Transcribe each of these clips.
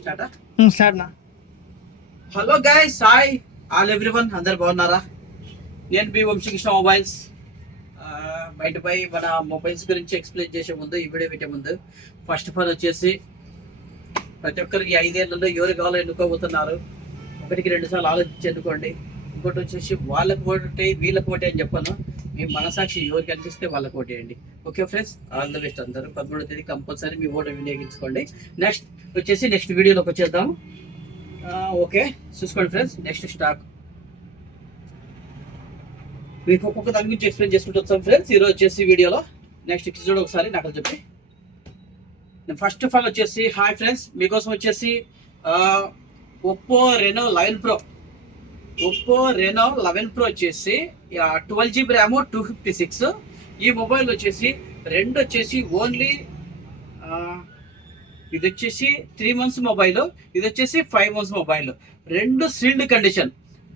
స్టార్టా start నా. Hello guys, hi all everyone, అందరు బాగున్నారా? నేను మీ వంశీకృష్ణ మొబైల్స్. బయటపై మన మొబైల్స్ గురించి ఎక్స్ప్లెయిన్ చేసే ముందు, ఈ వీడియో పెట్టే ముందు, ఫస్ట్ ఆఫ్ ఆల్ వచ్చేసి ప్రతి ఒక్కరికి 5 ఏళ్లలో ఎవరు కావాలో ఎన్నుకోబోతున్నారు. 1-2 సార్లు ఆలోచించి ఎన్నుకోండి. ఇంకోటి వచ్చేసి వాళ్ళకి ఓటే వీళ్ళకి ఓటే అని చెప్పాను. మీ మనసాక్షి ఎవరికి అనిపిస్తే వాళ్ళకి ఓటేయండి. Okay friends, all the best. అందరూ 13వ తేదీ కంపల్సరీ మీ ఓటు వినియోగించుకోండి. నెక్స్ట్ వీడియోలోకి వచ్చేద్దాం. ఓకే, చూసుకోండి ఫ్రెండ్స్. నెక్స్ట్ స్టాక్ మీకు ఒక్కొక్క దాని గురించి ఎక్స్ప్లెయిన్ చేసుకుంటూ వచ్చాం ఫ్రెండ్స్ ఈరోజు వచ్చేసి వీడియోలో. నెక్స్ట్ చూడండి ఒకసారి నాకు చెప్పి. ఫస్ట్ ఆఫ్ ఆల్ వచ్చేసి హాయ్ ఫ్రెండ్స్, మీకోసం వచ్చేసి Oppo Reno 11 pro. Oppo Reno 11 pro వచ్చేసి 12GB ర్యామ్ 256. ఈ మొబైల్ వచ్చేసి రెండు వచ్చేసి ఓన్లీ ఇది వచ్చేసి 3 months మొబైల్, ఇది వచ్చేసి 5 months మొబైల్. రెండు sealed condition,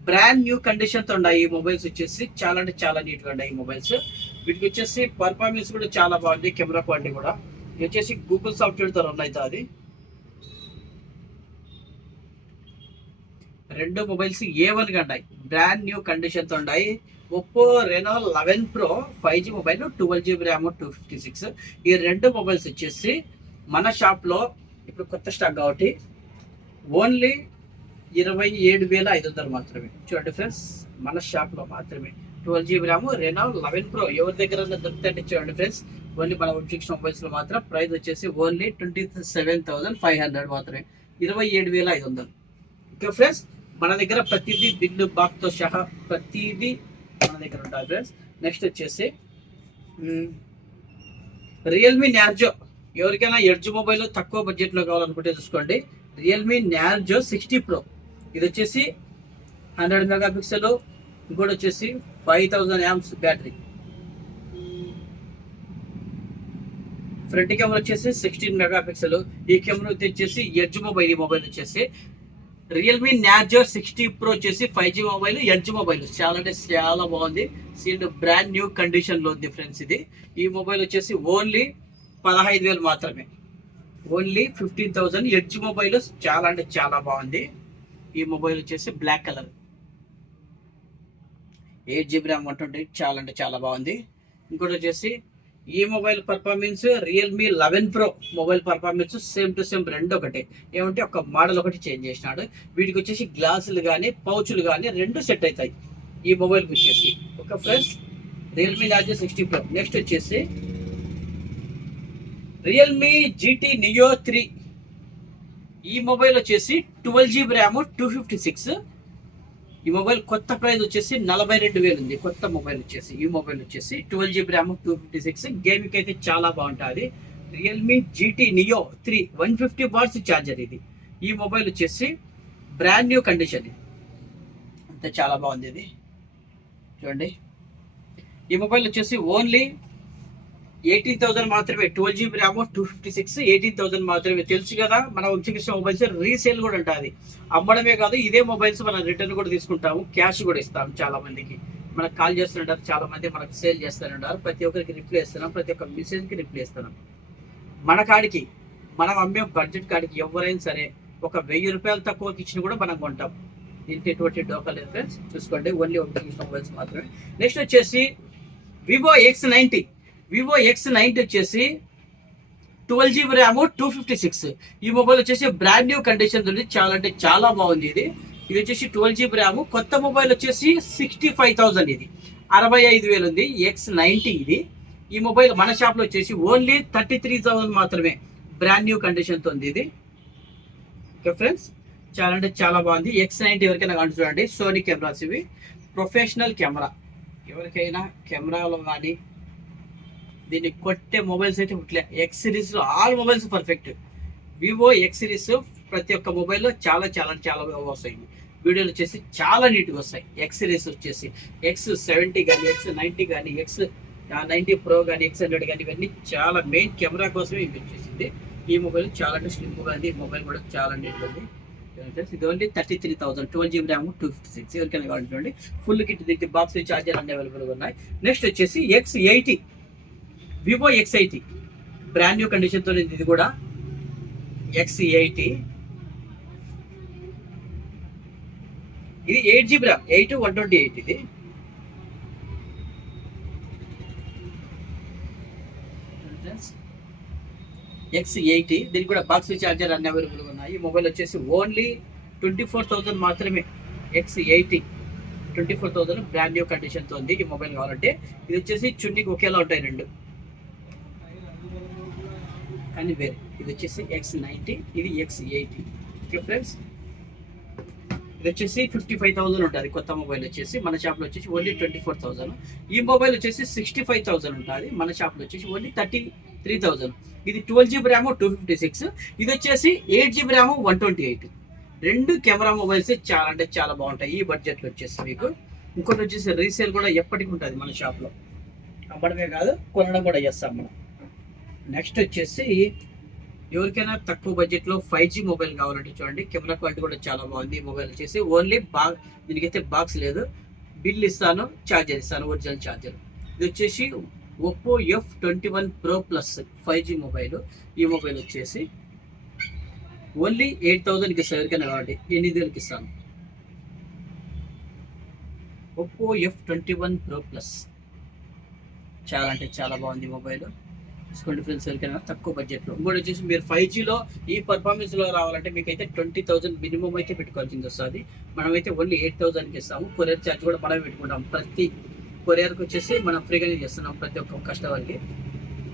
brand new condition తో ఉన్నాయి. ఈ మొబైల్స్ వచ్చేసి చాలా అంటే చాలా నీట్ గా ఉన్నాయి ఈ మొబైల్స్. వీటికి వచ్చేసి పర్ఫార్మెన్స్ కూడా చాలా బాగుంది, కెమెరా క్వాలిటీ కూడా. ఇది వచ్చేసి గూగుల్ సాఫ్ట్వేర్ తో రన్ అవుతుంది. అది రెండు మొబైల్స్ A1 గా ఉన్నాయి, బ్రాండ్ న్యూ కండిషన్ తో ఉన్నాయి. Oppo Reno 11 pro 5G mobile, 12GB RAM 256. ఈ రెండు మొబైల్స్ వచ్చేసి మన షాప్ లో ఇప్పుడు కొత్త స్టాక్ కాబట్టి ఓన్లీ 27,500 మాత్రమే. చూడండి ఫ్రెండ్స్, మన షాప్ లో మాత్రమే 12GB ర్యామ్ రెనో 11 ప్రో. ఎవరి దగ్గర దొరుకుతాయంటే చూడండి ఫ్రెండ్స్, ఓన్లీ మన వంశీకృష్ణ మొబైల్స్ లో మాత్రం ప్రైస్ వచ్చేసి ఓన్లీ 27,500 మాత్రమే, 27,500. ఓకే ఫ్రెండ్స్, మన దగ్గర ప్రతిదీ బిల్లు బాక్స్ తో సహా ప్రతిదీ మన దగ్గర ఉంటుంది ఫ్రెండ్స్. నెక్స్ట్ వచ్చేసి రియల్మీ నార్జో. ఎవరికైనా ఎడ్జ్ మొబైల్ తక్కువ బడ్జెట్ లో కావాలనుకుంటే చూసుకోండి. Realme Narzo 60 pro. ఇది వచ్చేసి 100 మెగాపిక్సెల్, ఇంకోటి వచ్చేసి 5000 amps బ్యాటరీ. ఫ్రంట్ కెమెరా వచ్చేసి 16 మెగాపిక్సెల్. ఈ కెమెరా వచ్చేసి ఎడ్జ్ మొబైల్. ఈ మొబైల్ వచ్చేసి రియల్మీ నార్జో 60 ప్రో వచ్చేసి 5G మొబైల్, ఎడ్జ్ మొబైల్. చాలా అంటే చాలా బాగుంది, సీల్డ్ బ్రాండ్ న్యూ కండిషన్ లో ఉంది ఫ్రెండ్స్. ఇది ఈ మొబైల్ వచ్చేసి ఓన్లీ 15,000 మాత్రమే, ఓన్లీ 15,000. ఎడ్జ్ మొబైల్ చాలా అంటే చాలా బాగుంది. ఈ మొబైల్ వచ్చేసి బ్లాక్ కలర్, 8GB ర్యామ్ 128, చాలా అంటే చాలా బాగుంది. ఇంకోటి వచ్చేసి ఈ mobile performance Realme 11 pro mobile performance same to same రెండు ఒకటే. ఏమంటే ఒక మోడల్ ఒకటి చేంజ్ చేసినాడు. వీటికి వచ్చేసి గ్లాసులు కానీ పౌచులు కానీ రెండు సెట్ అవుతాయి ఈ మొబైల్కి వచ్చేసి. Okay friends, Realme Narzo 60 pro. Next వచ్చేసి రియల్మీ GT Neo 3. ఈ మొబైల్ వచ్చేసి 12GB ర్యామ్ 256. ఈ మొబైల్ కొత్త ప్రైస్ వచ్చేసి 42,000 ఉంది. కొత్త మొబైల్ వచ్చేసి ఈ మొబైల్ వచ్చేసి 12GB ర్యామ్ 256. గేమింగ్ అయితే చాలా బాగుంటుంది. Realme GT Neo 3 150 watts charger. ఇది ఈ మొబైల్ వచ్చేసి బ్రాండ్ న్యూ కండిషన్, అంతే చాలా బాగుంది. ఇది చూడండి, ఈ మొబైల్ వచ్చేసి ఓన్లీ 18,000 మాత్రమే, 12GB ర్యామ్ 256, 18,000 మాత్రమే. తెలుసు కదా, మన వంశీకృష్ణ మొబైల్స్ రీసేల్ కూడా ఉంటుంది. అమ్మడమే కాదు, ఇదే మొబైల్స్ మనం రిటర్న్ కూడా తీసుకుంటాము, క్యాష్ కూడా ఇస్తాము. చాలా మందికి మనకు కాల్ చేస్తుంటారు, చాలా మంది మనకు సేల్ చేస్తుంటారు. ప్రతి ఒక్కరికి రిప్లై ఇస్తున్నాం, ప్రతి ఒక్క మెసేజ్కి రిప్లై ఇస్తున్నాం. మన కాడికి మనం అమ్మే బడ్జెట్ కాడికి ఎవరైనా సరే ఒక 1,000 రూపాయలు తక్కువకి ఇచ్చిన కూడా మనం కొంటాం. దీనికి ఎటువంటి డోకా లేదు ఫ్రెండ్స్. చూసుకోండి, ఓన్లీ వంశీకృష్ణ మొబైల్స్ మాత్రమే. నెక్స్ట్ వచ్చేసి వివో X90. వివో X90 వచ్చేసి 12GB ర్యామ్ 256. ఈ మొబైల్ వచ్చేసి బ్రాండ్ న్యూ కండిషన్ ఉంది, చాలా అంటే చాలా బాగుంది. ఇది వచ్చేసి 12GB ర్యామ్. కొత్త మొబైల్ వచ్చేసి 65,000. ఇది 65,000 ఉంది X90 ఇది. ఈ మొబైల్ మన షాప్ లో వచ్చేసి ఓన్లీ 33,000 మాత్రమే, బ్రాండ్ న్యూ కండిషన్ తో ఉంది ఇది. ఓకే ఫ్రెండ్స్, చాలా అంటే చాలా బాగుంది. X90 ఎవరికైనా కానీ చూడండి, సోనీ కెమెరాస్ ఇవి, ప్రొఫెషనల్ కెమెరా. ఎవరికైనా కెమెరాలో కానీ దీన్ని కొట్టే మొబైల్స్ అయితే ఇట్లా X సిరీస్ లో all mobiles perfect. Vivo X series ప్రతి ఒక్క మొబైల్లో చాలా చాలా చాలా వస్తాయి. వీడియోలు వచ్చేసి చాలా నీట్గా వస్తాయి. X సిరీస్ వచ్చేసి X70 కానీ, X90 కానీ, X90 ప్రో కానీ, X100 కానీ, ఇవన్నీ చాలా మెయిన్ కెమెరా కోసమే ఇవి వచ్చేసింది. ఈ మొబైల్ చాలా అంటే స్లిమ్గా ఉంది. ఈ మొబైల్ కూడా చాలా నీట్గా ఉంది. ఇది ఓన్లీ 33,000, 12GB ర్యామ్ 256. ఎవరికైనా కావాలి చూడండి, ఫుల్ కిట్ దీనికి బాక్స్ ఛార్జర్ అన్ని అవైలబుల్గా ఉన్నాయి. నెక్స్ట్ వచ్చేసి X80, Vivo X80 brand new కండిషన్తో ఇది కూడా X80. ఇది 8 GB ర్యామ్, 8 128 ఇది. X80 దీనికి కూడా బాక్స్ ఛార్జర్ అన్ని అవైలబుల్గా ఉన్నాయి. ఈ మొబైల్ వచ్చేసి ఓన్లీ 24,000 మాత్రమే. X80 24,000 బ్రాండ్ న్యూ కండిషన్తో ఉంది. ఈ మొబైల్ కావాలంటే ఇది వచ్చేసి చున్నీకి ఒకేలా ఉంటాయి రెండు, కానీ వేరే. ఇది వచ్చేసి X90, ఇది X80. ఓకే ఫ్రెండ్స్, ఇది వచ్చేసి 55,000 ఉంటుంది. కొత్త మొబైల్ వచ్చేసి మన షాప్లో వచ్చేసి ఓన్లీ 24,000. ఈ మొబైల్ వచ్చేసి 65,000 ఉంటుంది. మన షాప్లో వచ్చేసి ఓన్లీ 33,000. ఇది 12 GB ర్యామ్ 256. ఇది వచ్చేసి 8 GB ర్యామ్ 128. రెండు కెమెరా మొబైల్స్ చాలా అంటే చాలా బాగుంటాయి ఈ బడ్జెట్లో వచ్చేసి మీకు. ఇంకోటి వచ్చేసి రీసేల్ కూడా ఎప్పటికి ఉంటుంది మన షాప్లో. అమ్మడమే కాదు, కొనడం కూడా చేస్తాం మనం. నెక్స్ట్ వచ్చేసి ఎవరికైనా తక్కువ బడ్జెట్లో 5G మొబైల్ కావాలంటే చూడండి, కెమెరా క్వాలిటీ కూడా చాలా బాగుంది. ఈ మొబైల్ వచ్చేసి ఓన్లీ దీనికైతే బాక్స్ లేదు, బిల్ ఇస్తాను, ఛార్జర్ ఇస్తాను, ఒరిజినల్ ఛార్జర్. ఇది వచ్చేసి Oppo F21 Pro Plus 5G mobile. ఈ మొబైల్ వచ్చేసి ఓన్లీ 8,000కి ఇస్తాను. ఎవరికైనా కాబట్టి 8,000కి ఇస్తాను. ఒప్పో F21 Pro Plus చాలా అంటే చాలా బాగుంది మొబైల్. చూసుకోండి ఫ్రెండ్స్, ఎవరికైనా తక్కువ బడ్జెట్లో. ఇంకోటి వచ్చేసి మీరు 5Gలో ఈ పర్ఫార్మెన్స్లో రావాలంటే మీకు అయితే 20,000 మినిమం అయితే పెట్టుకోవాల్సింది వస్తుంది. మనమైతే ఓన్లీ 8,000కి ఇస్తాము. కొరియర్ ఛార్జ్ కూడా మనమే పెట్టుకుంటాం. ప్రతి కొరియర్కి వచ్చేసి మనం ఫ్రీగానే చేస్తున్నాం ప్రతి ఒక్క కస్టమర్కి.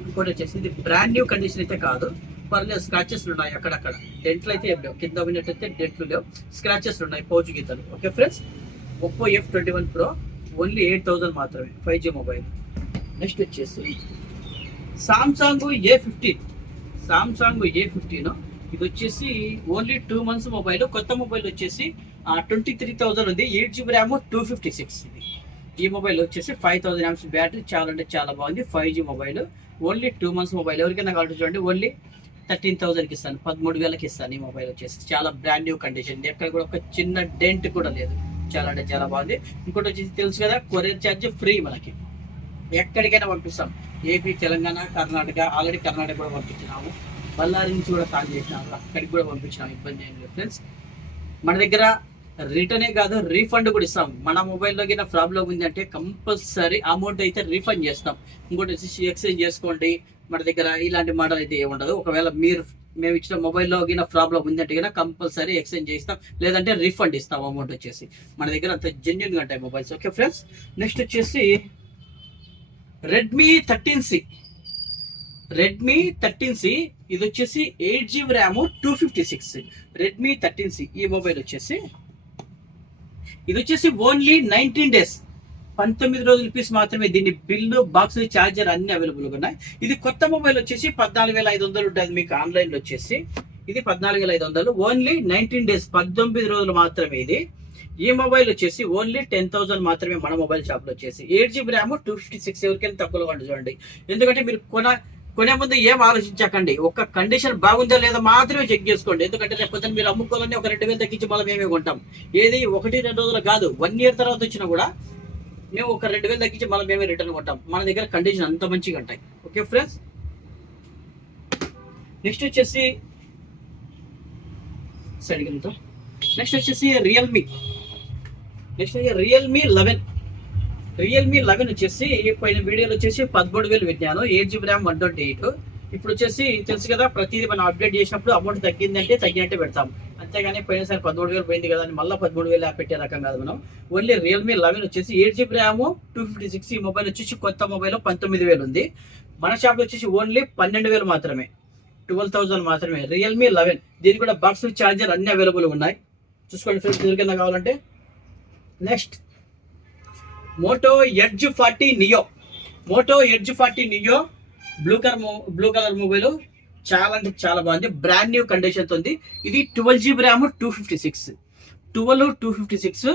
ఇంకోటి వచ్చేసి ఇది బ్రాండ్ న్యూ కండిషన్ అయితే కాదు, పర్లేదు స్క్రాచెస్ ఉన్నాయి అక్కడక్కడ. డెంట్లు అయితే ఏం లేవు, కింద విన్నట్టయితే డెంట్లు లేవు, స్క్రాచెస్ ఉన్నాయి, పౌచ్ గీతలు. Okay friends, Oppo F21 Pro only 8,000 మాత్రమే 5G మొబైల్. నెక్స్ట్ వచ్చేసి సామ్సంగ్ A15. సామ్సంగ్ A15 ఇది వచ్చేసి ఓన్లీ 2 months మొబైల్. కొత్త మొబైల్ వచ్చేసి 23,000 ఉంది. 8 GB ర్యామ్ 256 ఇది. ఈ మొబైల్ వచ్చేసి 5,000 mAh బ్యాటరీ. చాలా అంటే చాలా బాగుంది 5G mobile. Only 2 months mobile. ఎవరికైనా కావాలి చూడండి, ఓన్లీ 13,000కి ఇస్తాను, 13,000కి ఇస్తాను. ఈ మొబైల్ వచ్చేసి చాలా బ్రాండ్ న్యూ కండిషన్, ఎక్కడ కూడా ఒక చిన్న డెంట్ కూడా లేదు. చాలా అంటే చాలా బాగుంది. ఇంకోటి వచ్చేసి తెలుసు కదా, కొరియర్ ఛార్జ్ ఫ్రీ మనకి, ఎక్కడికైనా పంపిస్తాం. ఏపీ, తెలంగాణ, కర్ణాటక. ఆల్రెడీ కర్ణాటక కూడా పంపించినాము, బళ్ళారి నుంచి కూడా కాల్ చేసినాము, అక్కడికి కూడా పంపించినాము. ఇబ్బంది ఏం లేదు ఫ్రెండ్స్. మన దగ్గర రిటర్నే కాదు, రీఫండ్ కూడా ఇస్తాం. మన మొబైల్లో కింద ప్రాబ్లం ఉంది అంటే కంపల్సరీ అమౌంట్ అయితే రీఫండ్ చేస్తాం. ఇంకోటి వచ్చేసి ఎక్స్చేంజ్ చేసుకోండి, మన దగ్గర ఇలాంటి మోడల్ అయితే ఏముండదు. ఒకవేళ మేము ఇచ్చిన మొబైల్లో కింద ప్రాబ్లం ఉంది అంటే కనుక కంపల్సరీ ఎక్స్చేంజ్ చేస్తాం, లేదంటే రీఫండ్ ఇస్తాం. అమౌంట్ వచ్చేసి మన దగ్గర అంత జెన్యున్గా ఉంటాయి మొబైల్స్. ఓకే ఫ్రెండ్స్, నెక్స్ట్ వచ్చేసి రెడ్మీ 13C. రెడ్మీ 13C ఇది వచ్చేసి 8 GB ర్యామ్ 256. రెడ్మీ 13C ఈ మొబైల్ వచ్చేసి ఇది వచ్చేసి ఓన్లీ 19 days, 19 రోజుల పీస్ మాత్రమే. దీని బిల్లు, బాక్స్, ఛార్జర్ అన్ని అవైలబుల్గా ఉన్నాయి. ఇది కొత్త మొబైల్ వచ్చేసి 14,500 ఉంటుంది మీకు ఆన్లైన్లో వచ్చేసి. ఇది 14,500, ఓన్లీ 19 days, 19 రోజులు మాత్రమే ఇది. ఈ మొబైల్ వచ్చేసి ఓన్లీ 10,000 మాత్రమే మన మొబైల్ షాప్లో వచ్చేసి. 8 GB ర్యామ్ 256. ఎవరికైనా తక్కువలో ఉంటుంది చూడండి. ఎందుకంటే మీరు కొనే ముందు ఏం ఆలోచించకండి, ఒక్క కండిషన్ బాగుందా లేదా మాత్రమే చెక్ చేసుకోండి. ఎందుకంటే రేపు పొద్దున్న మీరు అమ్ముకోవాలని ఒక 2,000 తగ్గించి మళ్ళీ మేమే కొంటాం. ఏది 1-2 రోజులు కాదు, 1 year తర్వాత వచ్చినా కూడా మేము ఒక 2,000 తగ్గించి మళ్ళీ మేమే రిటర్న్ కొంటాం. మన దగ్గర కండిషన్ అంత మంచిగా ఉంటాయి. ఓకే ఫ్రెండ్స్, నెక్స్ట్ వచ్చేసి రియల్మీ. రియల్మీ 11. రియల్మీ 11 వచ్చేసి పైన వీడియోలో వచ్చేసి 13,000 పెట్టాను. 8 GB ర్యామ్ 128. ఇప్పుడు వచ్చేసి తెలుసు కదా, ప్రతిదీ మనం అప్డేట్ చేసినప్పుడు అమౌంట్ తగ్గిందంటే తగ్గినట్టే పెడతాం. అంతేగాని పోయినసారి 13,000 పోయింది కదా అని మళ్ళీ 13,000 పెట్టే రకం కాదు మనం. ఓన్లీ రియల్మీ 11 వచ్చేసి 8 GB ర్యామ్ 256. ఈ మొబైల్ వచ్చేసి కొత్త మొబైల్ 19,000 ఉంది. మన షాప్లో వచ్చేసి ఓన్లీ 12,000 మాత్రమే, 12,000 మాత్రమే. రియల్మీ 11 దీనికి కూడా బాక్స్, ఛార్జర్ అన్ని అవైలబుల్ ఉన్నాయి. చూసుకోండి ఫ్రెండ్స్, ఎవరికైనా కావాలంటే. Next Moto Edge 40 Neo. Moto Edge 40 Neo blue colour mobile. చాలా అంటే చాలా బాగుంది, బ్రాండ్ న్యూ కండిషన్తో ఉంది. ఇది 12 GB ర్యామ్ 256. 256.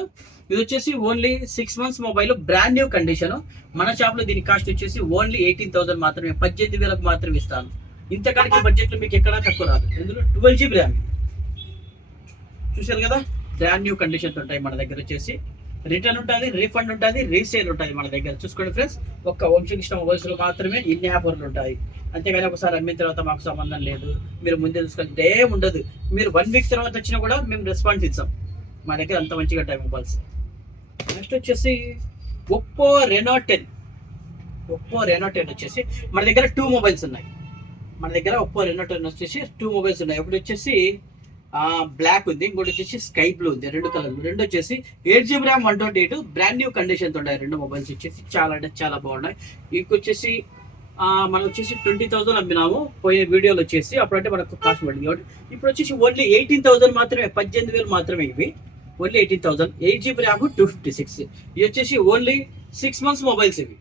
ఇది వచ్చేసి only 6 months mobile, brand new condition. మన షాప్లో దీని కాస్ట్ వచ్చేసి ఓన్లీ 18,000 మాత్రమే, 18,000 మాత్రమే ఇస్తాను. ఇంతకాడికి బడ్జెట్లో మీకు ఎక్కడా తక్కువ రాదు. ఇందులో 12 GB ర్యామ్. చూశారు కదా, బ్రాండ్ న్యూ కండిషన్తో ఉంటాయి మన దగ్గర వచ్చేసి. రిటర్న్ ఉంటుంది, రీఫండ్ ఉంటుంది, రీసేల్ ఉంటుంది మన దగ్గర. చూసుకోండి ఫ్రెండ్స్, ఒక్క వంశకృష్ణ మొబైల్స్లో మాత్రమే ఇన్ని ఆఫర్లు ఉంటాయి. అంతేగాని ఒకసారి అమ్మిన తర్వాత మాకు సంబంధం లేదు, మీరు ముందే తెలుసుకుంటే ఏం ఉండదు. మీరు 1 week తర్వాత వచ్చినా కూడా మేము రెస్పాన్స్ ఇస్తాం. మా దగ్గర అంత మంచిగా ఉంటాయి మొబైల్స్. నెక్స్ట్ వచ్చేసి ఒప్పో రెనో 10. ఒప్పో రెనో 10 వచ్చేసి మన దగ్గర 2 మొబైల్స్ ఉన్నాయి. మన దగ్గర ఒప్పో రెనో 10 వచ్చేసి 2 మొబైల్స్ ఉన్నాయి. ఒకటి వచ్చేసి బ్లాక్ ఉంది, ఇంకోటి వచ్చేసి స్కై బ్లూ ఉంది. 2 కలర్లు. రెండు వచ్చేసి 8GB RAM 128 బ్రాండ్ న్యూ కండిషన్తో ఉన్నాయి. 2 మొబైల్స్ వచ్చేసి చాలా అంటే చాలా బాగున్నాయి. ఇంకొచ్చేసి మనం వచ్చేసి 20,000 అమ్మినాము పోయే వీడియోలు వచ్చేసి, అప్పుడంటే మనకు కాస్ట్ పడింది కాబట్టి. ఇప్పుడు వచ్చేసి ఓన్లీ 18,000 మాత్రమే, 18,000 మాత్రమే ఇవి. ఓన్లీ 18,000. 8GB RAM 256. ఇది వచ్చేసి ఓన్లీ 6 months మొబైల్స్ ఇవి.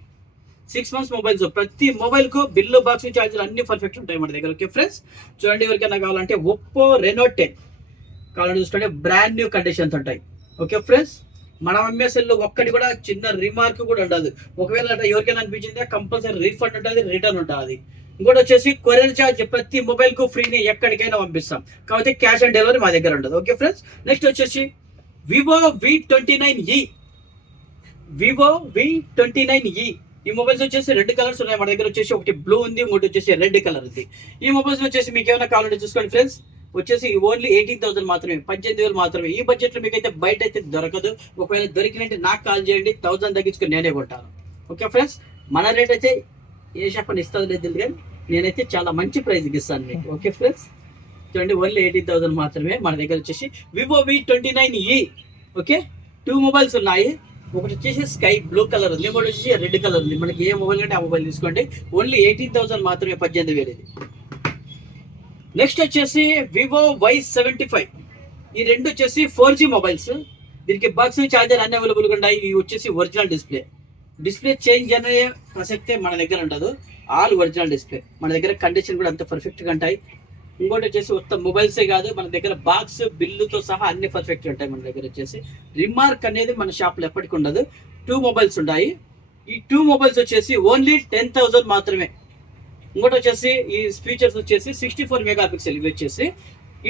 6 months మొబైల్స్. ప్రతి మొబైల్ కు బిల్లు, బాక్స్ ఛార్జీలు అన్ని పర్ఫెక్ట్ ఉంటాయి మన దగ్గర. ఓకే ఫ్రెండ్స్, చూడండి. ఎవరికైనా కావాలంటే ఒప్పో రెనో 10 కావాలంటే చూసుకుంటే బ్రాండ్ న్యూ కండిషన్స్ ఉంటాయి. ఓకే ఫ్రెండ్స్, మనం ఎంఎస్ఎల్లో ఒక్కటి కూడా చిన్న రిమార్క్ కూడా ఉండదు. ఒకవేళ ఎవరికైనా అనిపించింది కంపల్సరీ రీఫండ్ ఉంటుంది, రిటర్న్ ఉంటుంది. ఇంకోటి వచ్చేసి కొరియర్ ఛార్జ్ ప్రతి మొబైల్ కు ఫ్రీని ఎక్కడికైనా పంపిస్తాం. కాబట్టి క్యాష్ ఆన్ డెలివరీ మా దగ్గర ఉండదు. ఓకే ఫ్రెండ్స్, నెక్స్ట్ వచ్చేసి వివో V29e. వివో V29e ఈ మొబైల్స్ వచ్చేసి 2 కలర్స్ ఉన్నాయి మన దగ్గర. వచ్చేసి ఒకటి బ్లూ ఉంది, ఇంకోటి వచ్చేసి రెడ్ కలర్ ఉంది. ఈ మొబైల్స్ వచ్చేసి మీకు ఏమైనా కావాలంటే చూసుకోండి ఫ్రెండ్స్. వచ్చేసి ఓన్లీ 18,000 మాత్రమే, 18,000 మాత్రమే. ఈ బడ్జెట్లో మీకు అయితే బయట అయితే దొరకదు. ఒకవేళ దొరికినట్టు నాకు కాల్ చేయండి, 1000 తగ్గించుకొని నేనే కొంటాను. ఓకే ఫ్రెండ్స్, మన రేట్ అయితే ఏ షాప్ అని ఇస్తుంది లేదు కానీ నేనైతే చాలా మంచి ప్రైస్కి ఇస్తాను మీకు. ఓకే ఫ్రెండ్స్, చూడండి. ఓన్లీ 18,000 మాత్రమే మన దగ్గర వచ్చేసి వివో V29e. ఓకే, 2 మొబైల్స్ ఉన్నాయి. ఒకటి వచ్చేసి స్కై బ్లూ కలర్ ఉంది, ఇంకోటి వచ్చేసి రెడ్ కలర్ ఉంది. మనకి ఏ మొబైల్ కంటే ఆ మొబైల్ తీసుకోండి. ఓన్లీ 18,000 మాత్రమే, 18,000 ఇది. నెక్స్ట్ వచ్చేసి వివో Y75. ఈ రెండు వచ్చేసి 4G మొబైల్స్. దీనికి బాక్స్ ఛార్జర్ అన్ని అవైలబుల్గా ఉన్నాయి. ఇవి వచ్చేసి ఒరిజినల్ డిస్ప్లే చేంజ్ అనే ప్రసక్తే మన దగ్గర ఉండదు. All original display. మన దగ్గర కండిషన్ కూడా అంత పర్ఫెక్ట్గా ఉంటాయి. ఇంకోటి వచ్చేసి మొత్తం మొబైల్సే కాదు, మన దగ్గర బాక్స్ బిల్లుతో సహా అన్ని పర్ఫెక్ట్ ఉంటాయి. మన దగ్గర వచ్చేసి రిమార్క్ అనేది మన షాప్లో ఎప్పటికీ ఉండదు. 2 మొబైల్స్ ఉంటాయి. ఈ 2 మొబైల్స్ వచ్చేసి ఓన్లీ 10,000 మాత్రమే. ఇంకోటి వచ్చేసి ఈ ఫీచర్స్ వచ్చేసి 64 మెగాపిక్సెల్. ఇవి వచ్చేసి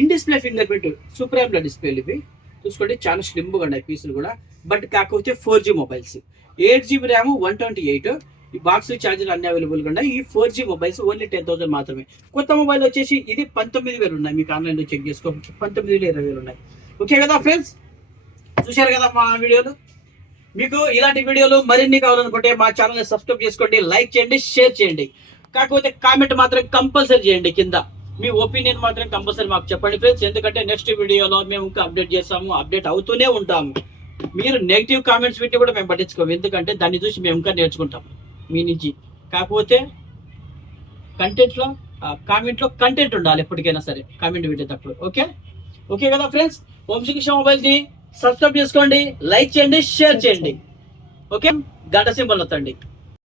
in display finger print super AMOLED డిస్ప్లేలు. ఇవి చూసుకోండి, చాలా స్లిమ్గా ఉన్నాయి పీసులు కూడా. బట్ కాకపోతే 4G మొబైల్స్. 8GB RAM 128. ఈ బాక్స్ ఛార్జర్లు అన్ని అవైలబుల్గా ఉన్నాయి. ఈ 4G మొబైల్స్ ఓన్లీ 10,000 మాత్రమే. కొత్త మొబైల్ వచ్చేసి ఇది 19,000 ఉన్నాయి. మీకు ఆన్లైన్లో చెక్ చేసుకోవచ్చు. 19,000 ఉన్నాయి. ఓకే కదా ఫ్రెండ్స్, చూశారు కదా మా వీడియోలు. మీకు ఇలాంటి వీడియోలు మరిన్ని కావాలనుకుంటే మా ఛానల్ని సబ్స్క్రైబ్ చేసుకోండి, లైక్ చేయండి, షేర్ చేయండి. కాకపోతే కామెంట్ మాత్రం కంపల్సరీ చేయండి. కింద మీ ఒపీనియన్ మాత్రం కంపల్సరీ మాకు చెప్పండి ఫ్రెండ్స్. ఎందుకంటే నెక్స్ట్ వీడియోలో మేము ఇంకా అప్డేట్ చేస్తాము, అప్డేట్ అవుతూనే ఉంటాము. మీరు నెగిటివ్ కామెంట్స్ పెట్టి కూడా మేము పట్టించుకోము, ఎందుకంటే దాన్ని చూసి మేము ఇంకా నేర్చుకుంటాం మీ నుంచి. కాకపోతే కామెంట్లో కంటెంట్ ఉండాలి ఎప్పటికైనా సరే, కామెంట్ పెట్టేటప్పుడు. ఓకే కదా ఫ్రెండ్స్, వంశీకృష్ణ మొబైల్ని సబ్స్క్రైబ్ చేసుకోండి, లైక్ చేయండి, షేర్ చేయండి. ఓకే, గంట సింబల్ వద్దండి.